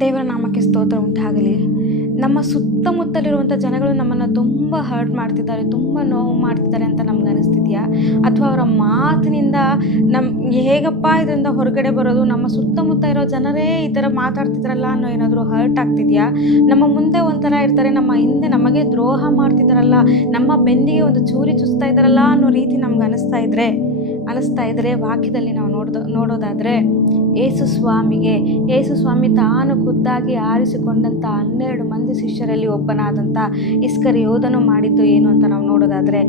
ದೇವರ ನಾಮಕ್ಕೆ ಸ್ತೋತ್ರ ಉಂಟಾಗಲಿ. ನಮ್ಮ ಸುತ್ತಮುತ್ತಲಿರುವಂಥ ಜನಗಳು ನಮ್ಮನ್ನು ತುಂಬ ಹರ್ಟ್ ಮಾಡ್ತಿದ್ದಾರೆ, ತುಂಬ ನೋವು ಮಾಡ್ತಿದ್ದಾರೆ ಅಂತ ನಮ್ಗೆ ಅನಿಸ್ತಿದೆಯಾ? ಅಥವಾ ಅವರ ಮಾತಿನಿಂದ ಹೇಗಪ್ಪ ಇದರಿಂದ ಹೊರಗಡೆ ಬರೋದು, ನಮ್ಮ ಸುತ್ತಮುತ್ತ ಇರೋ ಜನರೇ ಈ ಥರ ಮಾತಾಡ್ತಿದ್ರಲ್ಲ ಅನ್ನೋ ಏನಾದರೂ ಹರ್ಟ್ ಆಗ್ತಿದೆಯಾ? ನಮ್ಮ ಮುಂದೆ ಒಂಥರ ಇರ್ತಾರೆ, ನಮ್ಮ ಹಿಂದೆ ನಮಗೆ ದ್ರೋಹ ಮಾಡ್ತಿದ್ದಾರಲ್ಲ, ನಮ್ಮ ಬೆನ್ನಿಗೆ ಒಂದು ಚೂರಿ ಚುಸ್ತಾ ಇದ್ದಾರಲ್ಲ ಅನ್ನೋ ರೀತಿ ನಮ್ಗೆ ಅನಿಸ್ತಾ ಇದ್ದರೆ ವಾಕ್ಯದಲ್ಲಿ ನಾವು ನೋಡೋದಾದರೆ ಯೇಸು ಸ್ವಾಮಿ ತಾನು ಖುದ್ದಾಗಿ ಆರಿಸಿಕೊಂಡಂಥ 12 ಮಂದಿ ಶಿಷ್ಯರಲ್ಲಿ ಒಬ್ಬನಾದಂಥ ಇಸ್ಕರಿಯೋತನು ಮಾಡಿದ್ದು ಏನು ಅಂತ ನಾವು ನೋಡೋದಾದರೆ,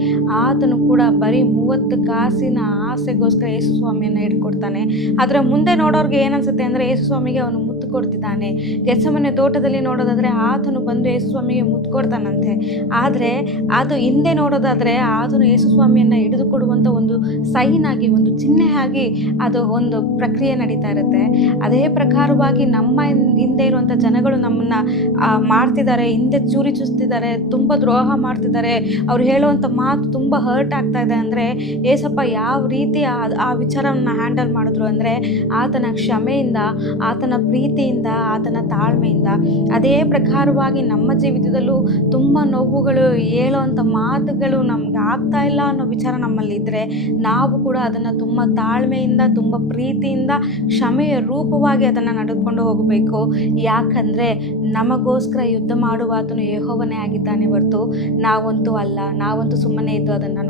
ಆತನು ಕೂಡ ಬರೀ 30 ಕಾಸಿನ ಆಸೆಗೋಸ್ಕರ ಯೇಸು ಸ್ವಾಮಿಯನ್ನು ಇಟ್ಕೊಡ್ತಾನೆ. ಅದರ ಮುಂದೆ ನೋಡೋರಿಗೆ ಏನನ್ಸುತ್ತೆ ಅಂದರೆ ಯೇಸು ಸ್ವಾಮಿಗೆ ಅವನು ಮುತ್ತು ಕೊಡ್ತಿದ್ದಾನೆ. ಗೆತ್ಸೆಮನೆ ತೋಟದಲ್ಲಿ ನೋಡೋದಾದರೆ ಆತನು ಬಂದು ಯೇಸು ಸ್ವಾಮಿಗೆ ಮುತ್ತು ಕೊಡ್ತಾನಂತೆ. ಆದರೆ ಅದು ಹಿಂದೆ ನೋಡೋದಾದರೆ ಆತನು ಯೇಸು ಸ್ವಾಮಿಯನ್ನು ಹಿಡಿದುಕೊಡುವಂಥ ಒಂದು ಸೈನ್ ಆಗಿ, ಒಂದು ಚಿಹ್ನೆ ಆಗಿ ಅದು ಒಂದು ಪ್ರಕ್ರಿಯೆ ನಡೀತಾ ಇರುತ್ತೆ. ಅದೇ ಪ್ರಕಾರವಾಗಿ ನಮ್ಮ ಹಿಂದೆ ಇರುವಂಥ ಜನಗಳು ನಮ್ಮನ್ನು ಮಾಡ್ತಿದ್ದಾರೆ, ಹಿಂದೆ ಚೂರಿ ಚುಸ್ತಿದ್ದಾರೆ, ತುಂಬ ದ್ರೋಹ ಮಾಡ್ತಿದ್ದಾರೆ, ಅವ್ರು ಹೇಳುವಂಥ ಮಾತು ತುಂಬ ಹರ್ಟ್ ಆಗ್ತಾ ಇದೆ ಅಂದರೆ ಏಸಪ್ಪ ಯಾವ ರೀತಿ ಆ ವಿಚಾರವನ್ನು ಹ್ಯಾಂಡಲ್ ಮಾಡಿದ್ರು ಅಂದರೆ ಆತನ ಕ್ಷಮೆಯಿಂದ, ಆತನ ಪ್ರೀತಿಯಿಂದ, ಆತನ ತಾಳ್ಮೆಯಿಂದ. ಅದೇ ಪ್ರಕಾರವಾಗಿ ನಮ್ಮ ಜೀವಿತದಲ್ಲೂ ತುಂಬ ನೋವುಗಳು, ಹೇಳುವಂಥ ಮಾತುಗಳು ನಮ್ಗೆ ಆಗ್ತಾ ಇಲ್ಲ ಅನ್ನೋ ವಿಚಾರ ನಮ್ಮಲ್ಲಿದ್ದರೆ ನಾವು ಕೂಡ ಅದನ್ನು ತುಂಬ ತಾಳ್ಮೆಯಿಂದ, ತುಂಬ ಪ್ರೀತಿಯಿಂದ, ಕ್ಷಮೆಯ ರೂಪವಾಗಿ ಅದನ್ನು ನಡೆದುಕೊಂಡು ಹೋಗಬೇಕು. ಯಾಕಂದರೆ ನಮಗೋಸ್ಕರ ಯುದ್ಧ ಮಾಡುವ ಆತನು ಯೆಹೋವನೇ ಆಗಿದ್ದಾನೆ ಹೊರತು ನಾವಂತೂ ಅಲ್ಲ. ನಾವಂತೂ ಸುಮ್ಮನೆ ಇದ್ದು ಅದನ್ನು